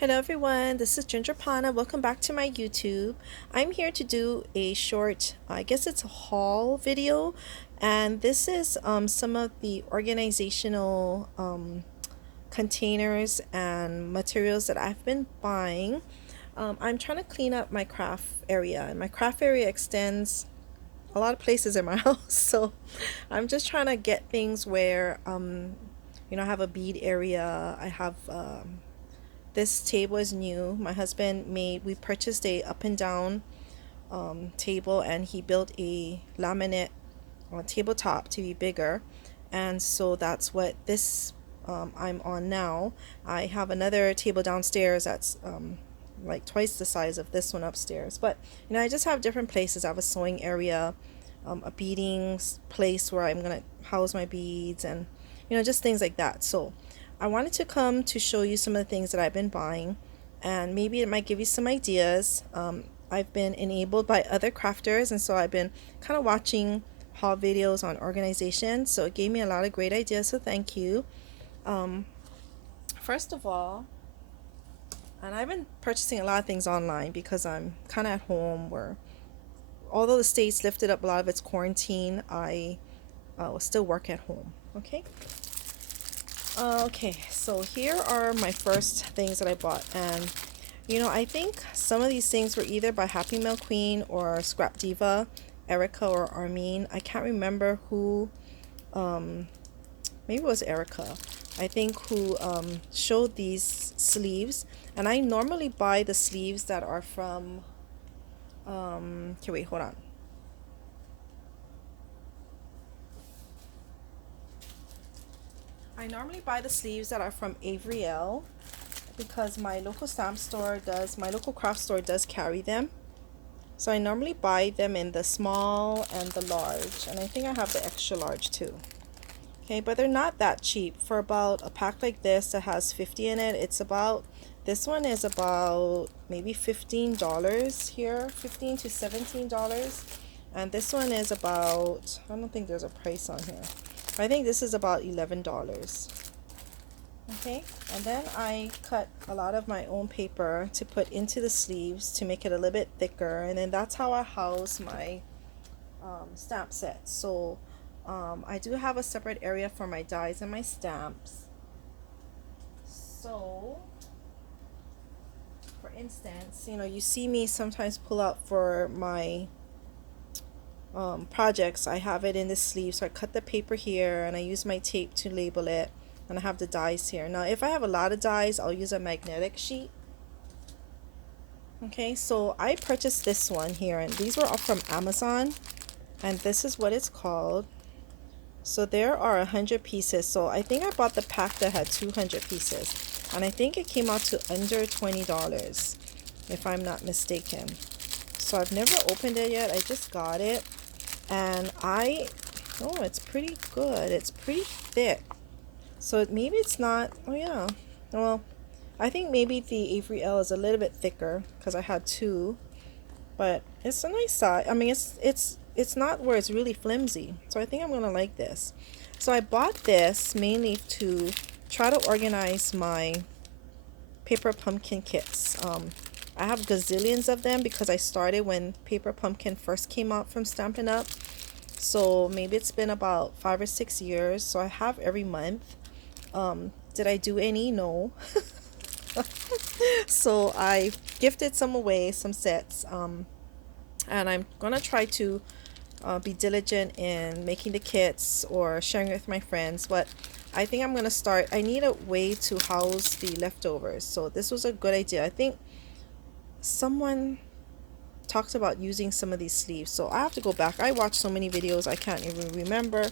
Hello everyone, this is Ginger Pana. Welcome back to my YouTube. I'm here to do a short, I guess it's a haul video, and this is some of the organizational containers and materials that I've been buying. I'm trying to clean up my craft area, and my craft area extends a lot of places in my house, so I'm just trying to get things where I have a bead area. I have this table is new. My husband we purchased a up and down table, and he built a laminate tabletop to be bigger. And so that's what this I'm on now. I have another table downstairs that's like twice the size of this one upstairs. But I just have different places. I have a sewing area, a beading place where I'm gonna house my beads, and just things like that. So I wanted to come to show you some of the things that I've been buying, and maybe it might give you some ideas. I've been enabled by other crafters, and so I've been kind of watching haul videos on organization, so it gave me a lot of great ideas, so thank you. Um, First of all, and I've been purchasing a lot of things online because I'm kind of at home, where although the states lifted up a lot of its quarantine, I will still work at home. Okay, so here are my first things that I bought, and I think some of these things were either by Happy Mail Queen or Scrap Diva, Erica or Armin. I can't remember who, maybe it was Erica, I think, who showed these sleeves. And I normally buy the sleeves that are from, okay, wait, hold on. I normally buy the sleeves that are from Avriel because my local craft store does carry them. So I normally buy them in the small and the large, and I think I have the extra large too. Okay, but they're not that cheap. For about a pack like this that has 50 in it, this one is about maybe $15 here, $15 to $17. And this one is about, I don't think there's a price on here. I think this is about $11. Okay, and then I cut a lot of my own paper to put into the sleeves to make it a little bit thicker, and then that's how I house my stamp set. So I do have a separate area for my dies and my stamps. So for instance, you see me sometimes pull out for my projects. I have it in the sleeve, so I cut the paper here and I use my tape to label it, and I have the dies here. Now if I have a lot of dies, I'll use a magnetic sheet. Okay, so I purchased this one here, and these were all from Amazon, and this is what it's called. So there are 100 pieces, so I think I bought the pack that had 200 pieces, and I think it came out to under $20 if I'm not mistaken. So I've never opened it yet. I just got it, and oh, it's pretty good. It's pretty thick. So maybe it's not, oh yeah, well, I think maybe the Avery L is a little bit thicker because I had two, but it's a nice size. I mean, it's not where it's really flimsy, so I think I'm gonna like this. So I bought this mainly to try to organize my paper pumpkin kits. I have gazillions of them because I started when paper pumpkin first came out from Stampin' Up. So maybe it's been about 5 or 6 years. So I have every month. Did I do any? No. So I gifted some away, some sets. And I'm gonna try to be diligent in making the kits or sharing it with my friends. But I think I'm gonna start. I need a way to house the leftovers. So this was a good idea. I think someone talked about using some of these sleeves, so I have to go back. I watched so many videos I can't even remember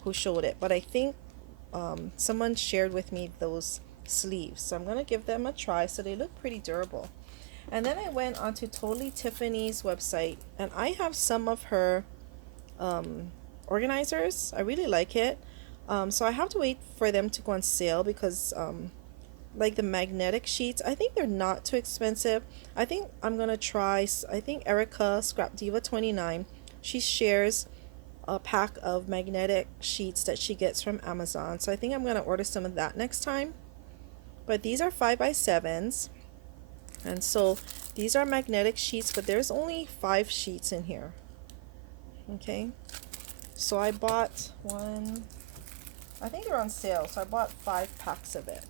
who showed it, but I think someone shared with me those sleeves, so I'm gonna give them a try. So they look pretty durable. And then I went onto Totally Tiffany's website, and I have some of her organizers. I really like it. So I have to wait for them to go on sale because like the magnetic sheets, I think they're not too expensive. I think I'm gonna try, I think Erica Scrap Diva 29, she shares a pack of magnetic sheets that she gets from Amazon, so I think I'm gonna order some of that next time. But these are 5x7s, And so these are magnetic sheets, but there's only 5 sheets in here. Okay, so I bought one, I think they're on sale, so I bought 5 packs of it.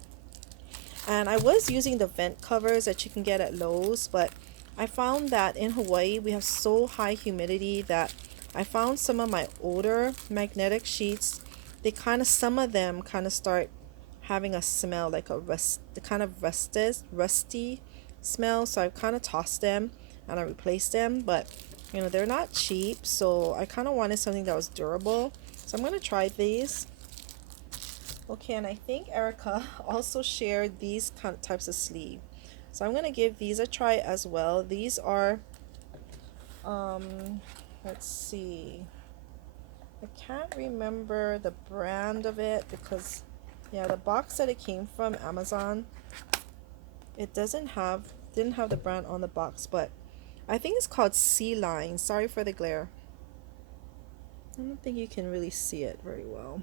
And I was using the vent covers that you can get at Lowe's, but I found that in Hawaii we have so high humidity that I found some of my older magnetic sheets, they kind of, some of them kind of start having a smell like a the kind of rusty smell. So I kind of tossed them and I replaced them, but you know, they're not cheap, so I kind of wanted something that was durable. So I'm going to try these. Okay, and I think Erica also shared these types of sleeve. So I'm going to give these a try as well. These are, let's see. I can't remember the brand of it because, yeah, the box that it came from, Amazon, it didn't have the brand on the box, but I think it's called Sea Line. Sorry for the glare. I don't think you can really see it very well.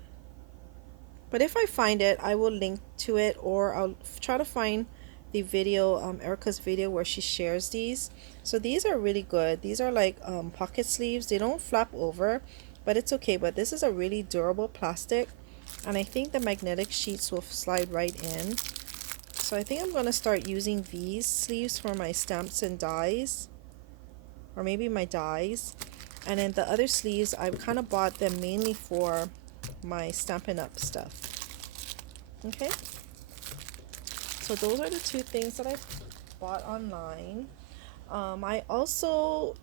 But if I find it, I will link to it, or I'll try to find the video, Erica's video where she shares these. So these are really good. These are like pocket sleeves. They don't flap over, but it's okay. But this is a really durable plastic, and I think the magnetic sheets will slide right in. So I think I'm going to start using these sleeves for my stamps and dies, or maybe my dies. And then the other sleeves, I kind of bought them mainly for my Stampin' Up stuff. Okay, so those are the 2 things that I bought online. I also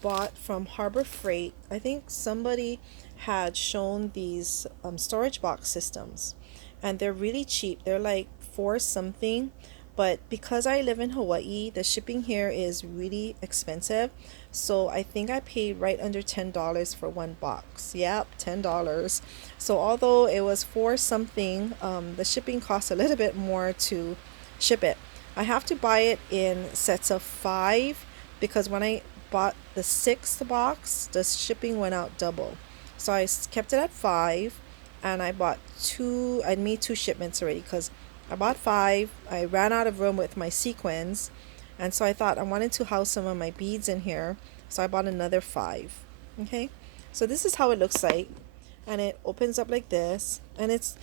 bought from Harbor Freight. I think somebody had shown these storage box systems, and they're really cheap. They're like 4 something, but because I live in Hawaii, the shipping here is really expensive. So I think I paid right under $10 for one box. Yep, $10. So although it was 4 something, the shipping costs a little bit more to ship it. I have to buy it in sets of 5 because when I bought the 6th box, the shipping went out double. So I kept it at 5, and I bought 2. I made 2 shipments already because I bought 5. I ran out of room with my sequins, and so I thought I wanted to house some of my beads in here, so I bought another 5. Okay, so this is how it looks like, and it opens up like this, and it's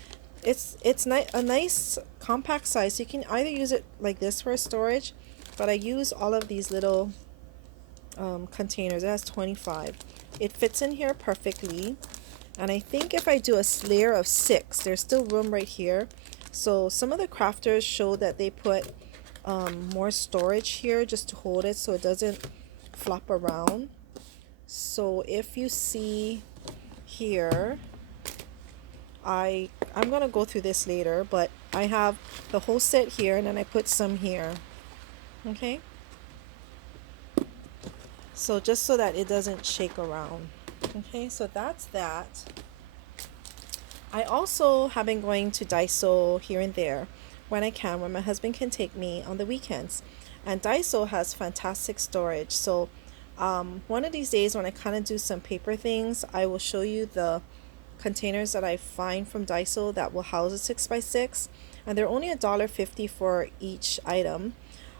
a nice compact size. You can either use it like this for storage, but I use all of these little containers. It has 25. It fits in here perfectly, and I think if I do a layer of 6, there's still room right here. So some of the crafters show that they put more storage here just to hold it so it doesn't flop around. So if you see here, I'm gonna go through this later, but I have the whole set here, and then I put some here. Okay, so just so that it doesn't shake around. Okay, so that's that. I also have been going to Daiso here and there when I can, when my husband can take me on the weekends. And Daiso has fantastic storage. So one of these days when I kind of do some paper things, I will show you the containers that I find from Daiso that will house a 6x6. And they're only $1.50 for each item,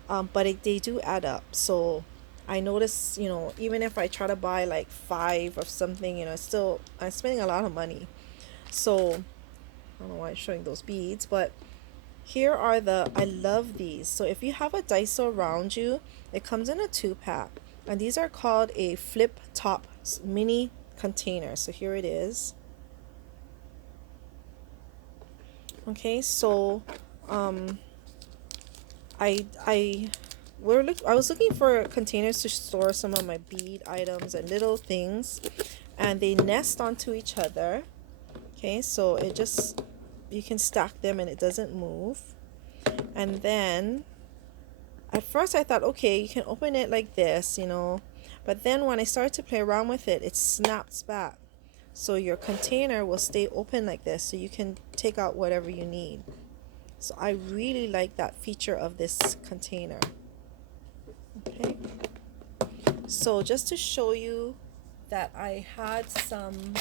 but they do add up. So I notice, you know, even if I try to buy like 5 of something, you know, still I'm spending a lot of money. So I don't know why I'm showing those beads, but here are I love these. So if you have a Daiso around you, it comes in a 2-pack, and these are called a flip top mini container. So here it is. Okay, so I was looking for containers to store some of my bead items and little things, and they nest onto each other. Okay, so you can stack them and it doesn't move. And then at first I thought, okay, you can open it like this, you know, but then when I started to play around with it, it snaps back. So your container will stay open like this, so you can take out whatever you need. So I really like that feature of this container. Okay, so just to show you that I had some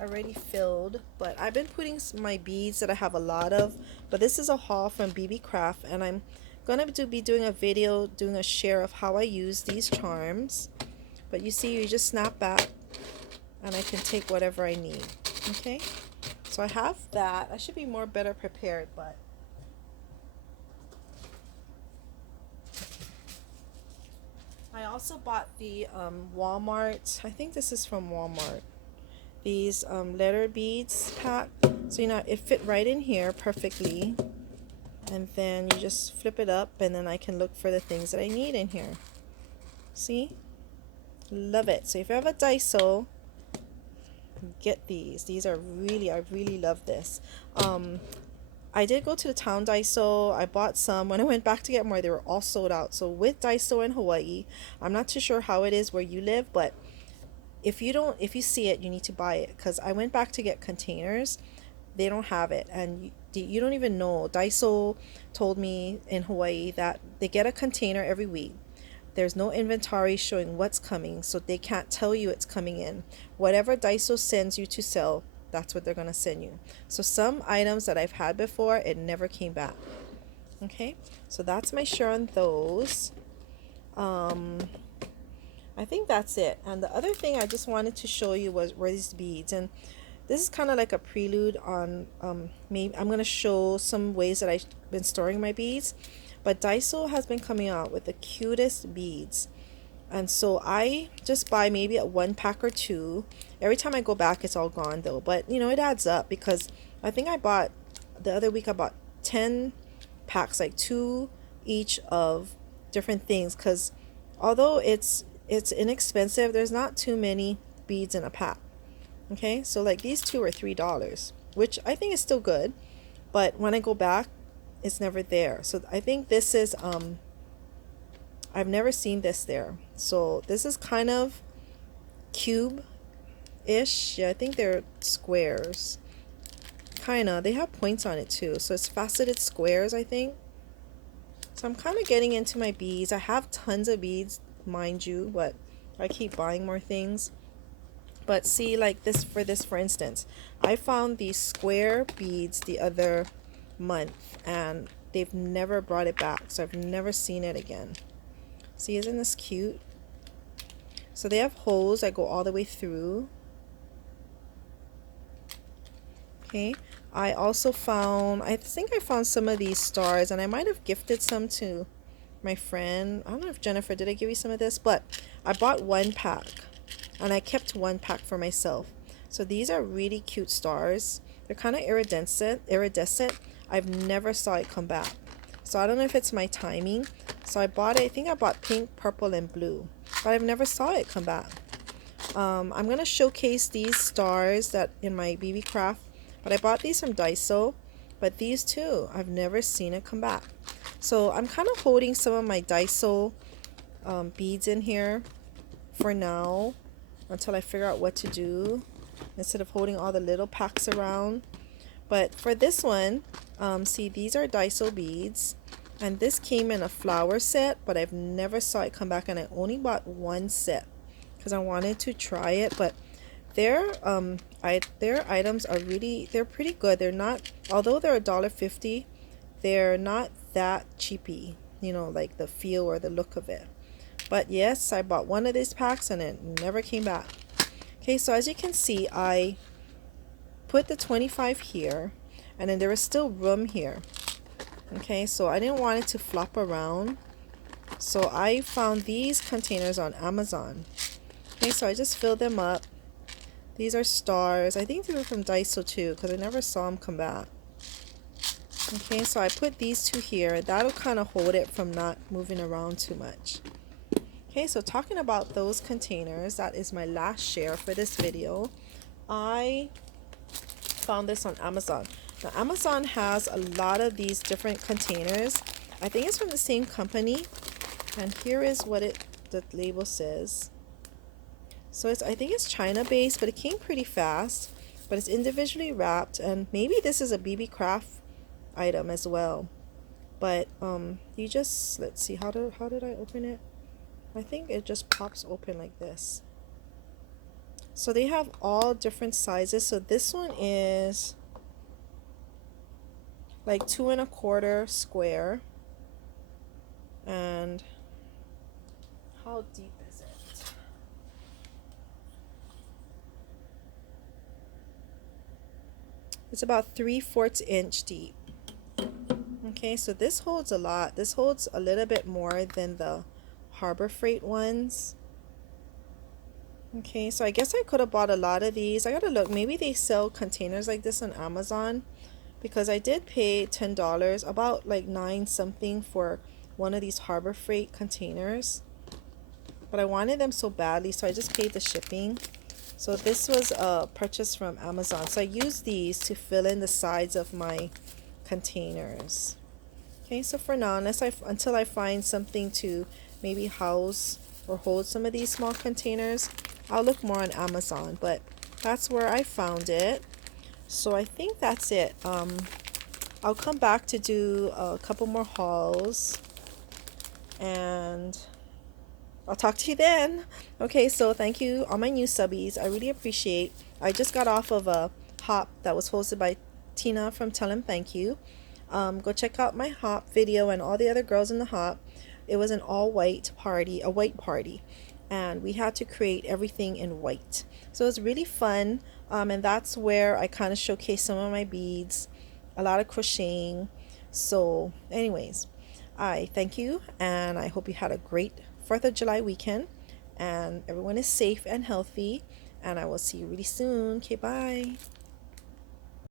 already filled, but I've been putting my beads that I have a lot of, but this is a haul from BB Craft, and I'm gonna be doing a video doing a share of how I use these charms. But you see, you just snap back and I can take whatever I need. Okay, so I have that. I should be more better prepared, but I also bought the Walmart, I think this is from Walmart, these letter beads pack. So it fit right in here perfectly, and then you just flip it up and then I can look for the things that I need in here. See, love it. So if you have a Daiso, get these are really, I really love this. I did go to the town Daiso. I bought some. When I went back to get more, they were all sold out. So with Daiso in Hawaii, I'm not too sure how it is where you live, but if you see it, you need to buy it, because I went back to get containers. They don't have it, and you don't even know. Daiso told me in Hawaii that they get a container every week. There's no inventory showing what's coming, so they can't tell you it's coming in. Whatever Daiso sends you to sell, that's what they're going to send you. So some items that I've had before, it never came back. Okay, so that's my share on those. I think that's it. And the other thing I just wanted to show you were these beads. And this is kind of like a prelude on, maybe I'm going to show some ways that I've been storing my beads. But Daiso has been coming out with the cutest beads. And so I just buy maybe a 1 pack or 2. Every time I go back, it's all gone though. But it adds up, because I think the other week I bought 10 packs, like 2 each of different things. Because although it's inexpensive, there's not too many beads in a pack. Okay, so like these 2 are $3, which I think is still good. But when I go back, it's never there. So I think this is I've never seen this there. So this is kind of cube-ish. Yeah, I think they're squares. Kinda. They have points on it too. So it's faceted squares, I think. So I'm kind of getting into my beads. I have tons of beads, mind you, but I keep buying more things. But see, like for instance, I found these square beads the other month, and they've never brought it back, so I've never seen it again. See, isn't this cute? So they have holes that go all the way through. Okay, I also found, I think I found some of these stars, and I might have gifted some to my friend. I don't know if Jennifer, did I give you some of this? But I bought 1 pack, and I kept 1 pack for myself. So these are really cute stars. They're kind of iridescent. I've never saw it come back. So I don't know if it's my timing. So I bought it. I think I bought pink, purple, and blue. But I've never saw it come back. I'm going to showcase these stars that in my BB Craft. But I bought these from Daiso. But these too, I've never seen it come back. So I'm kind of holding some of my Daiso beads in here for now, until I figure out what to do, instead of holding all the little packs around. But for this one, see, these are Daiso beads, and this came in a flower set, but I've never saw it come back, and I only bought 1 set because I wanted to try it. But their items are they're pretty good. They're not, although they're $1.50, they're not that cheapy, like the feel or the look of it. But yes, I bought 1 of these packs and it never came back. Okay, so as you can see, I put the 25 here, and then there was still room here. Okay, so I didn't want it to flop around, so I found these containers on Amazon. Okay, so I just filled them up. These are stars. I think they were from Daiso too, because I never saw them come back. Okay, so I put these 2 here. That'll kind of hold it from not moving around too much. Okay, so talking about those containers, that is my last share for this video. I found this on Amazon. Now, Amazon has a lot of these different containers. I think it's from the same company. And here is what the label says. So I think it's China based, but it came pretty fast. But it's individually wrapped, and maybe this is a BB Craft item as well. But you just, let's see, how did I open it? I think it just pops open like this. So they have all different sizes. So this one is like 2 1/4 square. And how deep is it? It's about 3/4 inch deep. Okay, so this holds a lot. This holds a little bit more than the Harbor Freight ones. Okay, so I guess I could have bought a lot of these. I gotta look. Maybe they sell containers like this on Amazon because I did pay $10, about like 9 something for one of these Harbor Freight containers. But I wanted them so badly, so I just paid the shipping. So this was a purchase from Amazon. So I use these to fill in the sides of my containers. Okay, so for now, until I find something to maybe house or hold some of these small containers, I'll look more on Amazon, but that's where I found it. So I think that's it. I'll come back to do a couple more hauls, and I'll talk to you then. Okay, so thank you, all my new subbies. I really appreciate. I just got off of a hop that was hosted by Tina from Tell Him Thank You. Go check out my hop video and all the other girls in the hop. It was an all white party, a white party, and we had to create everything in white. So it was really fun, and that's where I kind of showcased some of my beads, a lot of crocheting. So, anyways, I thank you, and I hope you had a great 4th of July weekend, and everyone is safe and healthy, and I will see you really soon. Okay, bye.